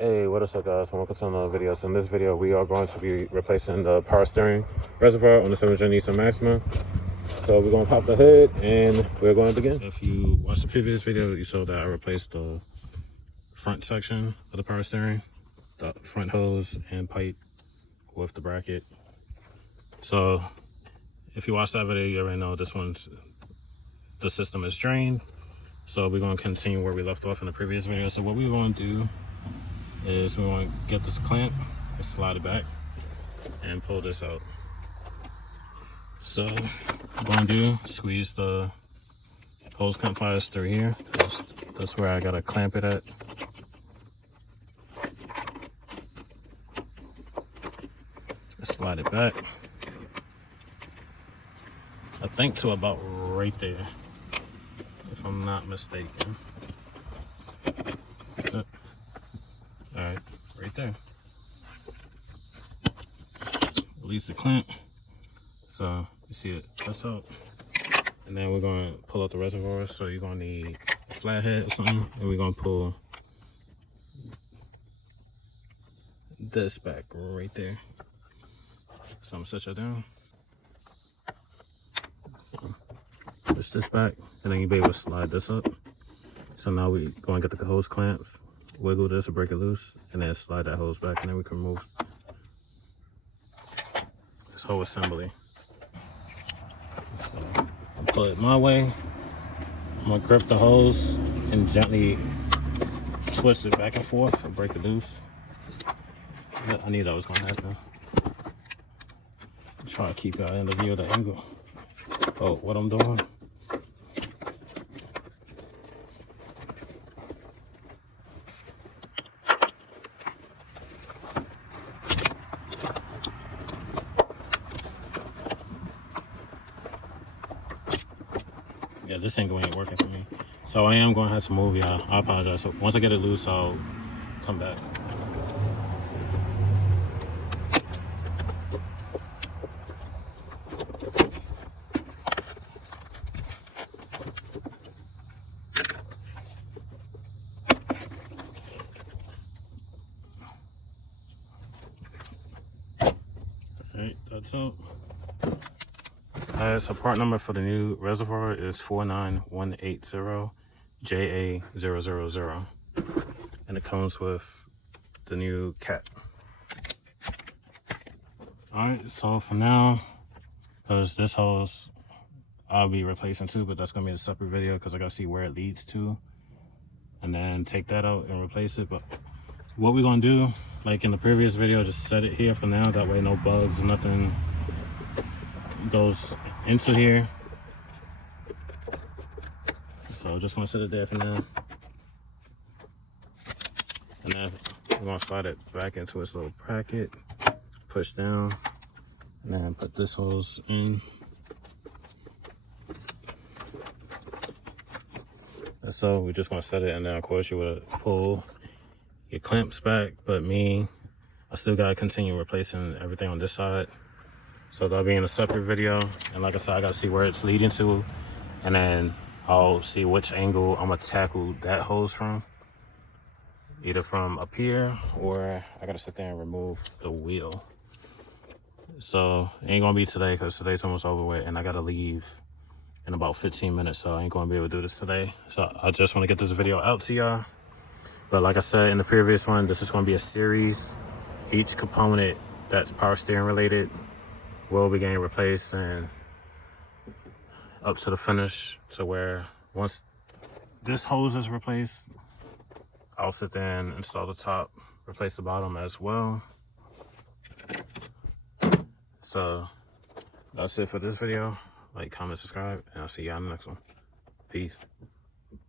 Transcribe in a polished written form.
Hey, what is up, guys? Welcome to another video. So in this video, we are going to be replacing the power steering reservoir on the 7th-gen Nissan Maxima. So we're going to pop the hood and we're going to begin. If you watched the previous video, you saw that I replaced the front section of the power steering, the front hose and pipe with the bracket. So if you watched that video, you already know the system is drained. So we're going to continue where we left off in the previous video. So what we're going to do is we want to get this clamp and slide it back and pull this out. So what I'm going to do, squeeze the hose clamp pliers through here. That's where I got to clamp it at. Slide it back. I think to about right there, if I'm not mistaken. Alright, right there. Release the clamp. So you see it, that's out. And then we're gonna pull out the reservoir. So you're gonna need a flathead or something. And we're gonna pull this back right there. So I'm gonna set you down. So push this back, and then you'll be able to slide this up. So now we're gonna get the hose clamps, wiggle this or break it loose, and then slide that hose back, and then we can remove this whole assembly. So I'll pull it my way. I'm gonna grip the hose and gently twist it back and forth and break it loose. I knew that was gonna happen. I'm trying to keep y'all in the view of the angle. Oh, what I'm doing. Yeah, this angle ain't working for me. So I am going to have to move, y'all. I apologize. So once I get it loose, I'll come back. Alright, that's out. Alright, so part number for the new reservoir is 49180JA000, and it comes with the new cap. Alright, so for now, because this hose I'll be replacing too, but that's gonna be a separate video because I gotta see where it leads to, and then take that out and replace it. But what we're gonna do, like in the previous video, just set it here for now. That way, no bugs or nothing goes into here. So just gonna set it there for now, and then we're gonna slide it back into its little bracket, push down, and then put this hose in. And so we're just gonna set it, and then of course you would pull your clamps back, but I still gotta continue replacing everything on this side. So that'll be in a separate video. And like I said, I gotta see where it's leading to, and then I'll see which angle I'm gonna tackle that hose from. Either from up here, or I gotta sit there and remove the wheel. So it ain't gonna be today because today's almost over with, and I gotta leave in about 15 minutes. So I ain't gonna be able to do this today. So I just wanna get this video out to y'all. But like I said in the previous one, this is gonna be a series. Each component that's power steering related will be getting replaced, and up to the finish, to where once this hose is replaced, I'll sit there and install the top, replace the bottom as well. So that's it for this video. Like, comment, subscribe, and I'll see y'all in the next one. Peace.